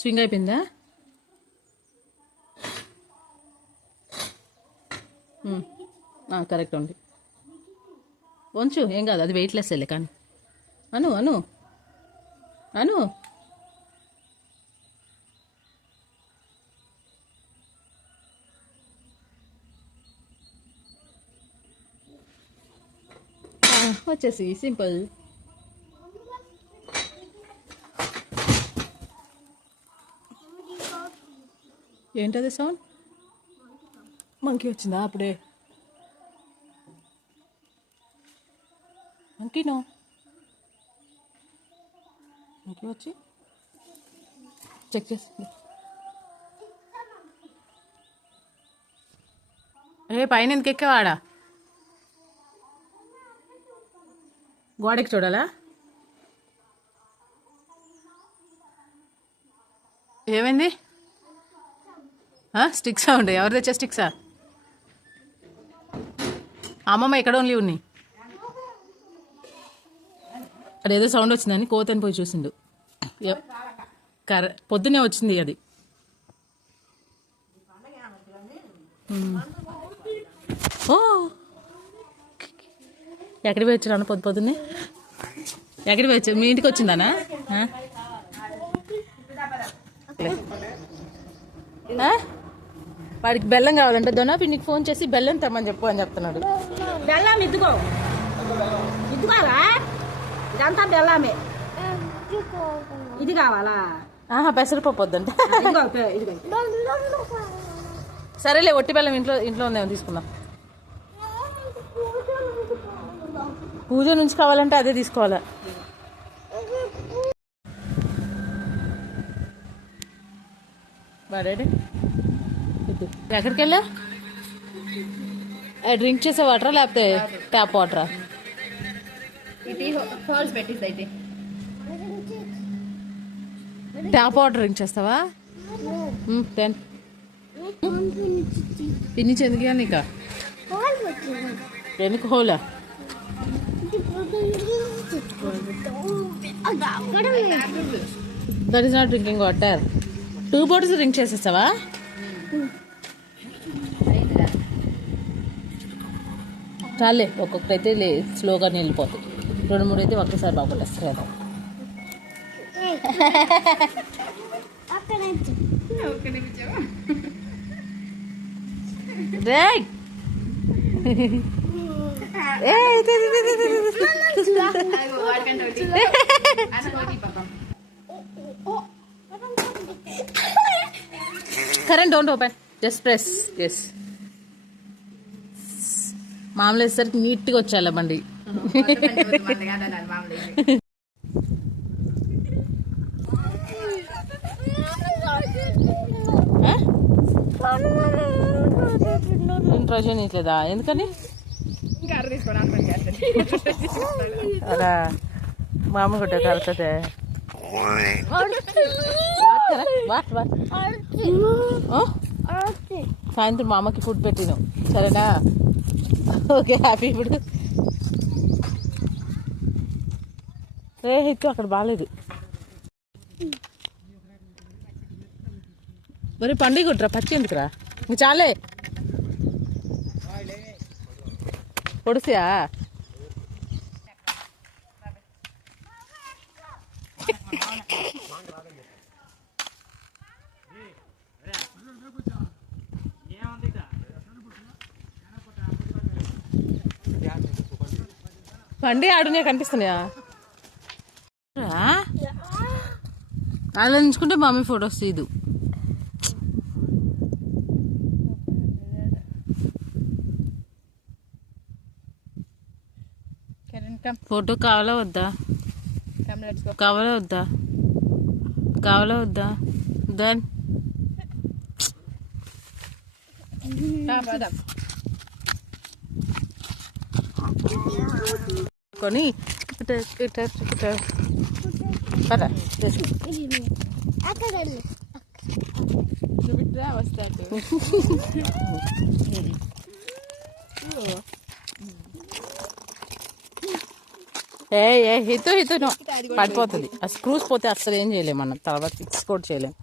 Swing అయిపోయిందా? Correct ఉంది. వంచు, ఏం కాదు, అది వెయిట్లెస్ వెళ్ళే. కానీ అను అను అను వచ్చేసి సింపుల్. ఏంటది సౌండ్? మంకీ వచ్చిందా అప్పుడే? మంకీ వచ్చి చెక్ చేస్తుంది. పైన ఎందుకు ఎక్కేవాడా? గోడకి చూడాలా? ఏమైంది? స్టిక్స్ ఉండే. ఎవరు తెచ్చా స్టిక్సా? అమ్మమ్మ ఎక్కడ ఓన్లీ ఉన్నాయి. అదేదో సౌండ్ వచ్చిందని కోతని పోయి చూసిండు. పొద్దునే వచ్చింది అది. ఓ ఎక్కడికి పోయి వచ్చాను పొద్దున్నే? ఎక్కడికి పోయి వచ్చా? మీ ఇంటికి వచ్చిందానా? వాడికి బెల్లం కావాలంటే దొనా నీకు ఫోన్ చేసి బెల్లం తెమ్మని చెప్పు అని చెప్తున్నాడు. బెల్లం ఇదిగోరా, ఇదంతా బెల్లమే. ఇది కావాలా? పెసరపప్పు వద్దంట. సరేలే, ఒట్టి బెల్లం ఇంట్లో ఉందేమో తీసుకుందాం. పూజ నుంచి కావాలంటే అదే తీసుకోవాలా? వాడే ఎక్కడికి వెళ్ళా? డ్రింక్ చేసే వాటరా లేకపోతే ట్యాప్ వాటరా? ట్యాప్ వాటర్ డ్రింక్ చేస్తావా? టెన్ పిన్నించి ఎందుకు నీక? ఎందుకు హోలా? That is not drinking water. 2 bottles drink చేసేస్తావా? చాలే, ఒక్కొక్కరైతే స్లోగా వెళ్ళిపోతాయి. 2-3 అయితే ఒక్కసారి బాగుపడేస్తారు కదా. Current don't open, just press. Yes, మామూలు వేసేసరికి నీట్గా వచ్చేయాల బండి. ఇంట్రెస్ట్ నీట్లేదా? ఎందుకని? అలా మామ గుడ్డ కలుతుంది. సాయంత్రం మా అమ్మకి ఫుడ్ పెట్టిను, సరేనా? Okay, happy. ఇప్పుడు హిత్తు అక్కడ బాగాలేదు. మరి పండుగ కొట్టురా, పచ్చి ఎందుకురా? ఇంక చాలే పొడిసా. పండి ఆడునే కనిపిస్తున్నాయా? అలా నించుకుంటే మమ్మీ ఫొటోస్ తీదు. ఫోటో కావాలా వద్దా? కావాలా వద్దా? కావాలా వద్దా? దన్ కొని వస్తాడు. హితు పడిపోతుంది. ఆ స్క్రూస్ పోతే అస్సలు ఏం చేయలేము మనం, తర్వాత ఫిక్స్ కూడా చేయలేము.